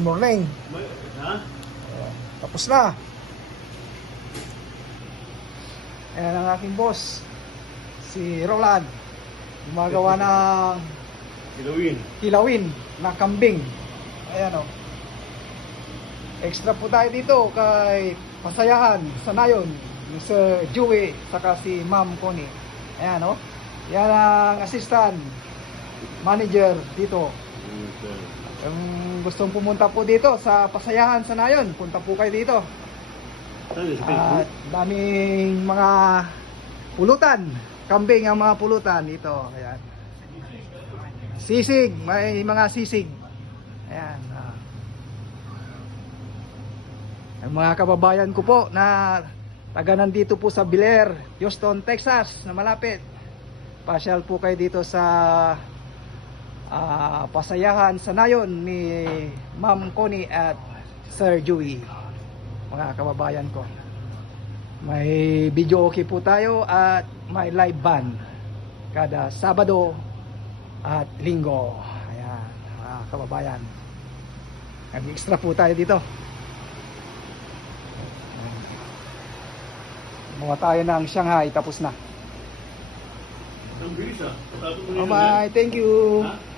Good morning. Ha? Tapos na. Ayan ang aking boss. Si Roland. Gumagawa ng Kilawin. kilawin na kambing. Ayan o. Extra po tayo dito kay Pasayahan sa Nayon. Ni Sir Joey saka si Ma'am Connie. Ayan o. Yan ang assistant manager dito. Kung gustong pumunta po dito sa Pasayahan sa Nayon, punta po kayo dito. At daming mga pulutan. Kambing ang mga pulutan dito. Ayan. Sisig. May mga sisig. Ayan. ah. Ang mga kababayan ko po na taga nandito po sa Biler, Houston, Texas na malapit. Pasyal po kayo dito sa ah, pasayahan sa nayon ni Ma'am Connie at Sir Joey mga kababayan ko. May video okay po tayo at may live band kada Sabado at Linggo. Ayan, mga kababayan. Nag-extra po tayo dito. Mga tayo ng Shanghai tapos na. Ang bilis ah. Bye, thank you. Ha?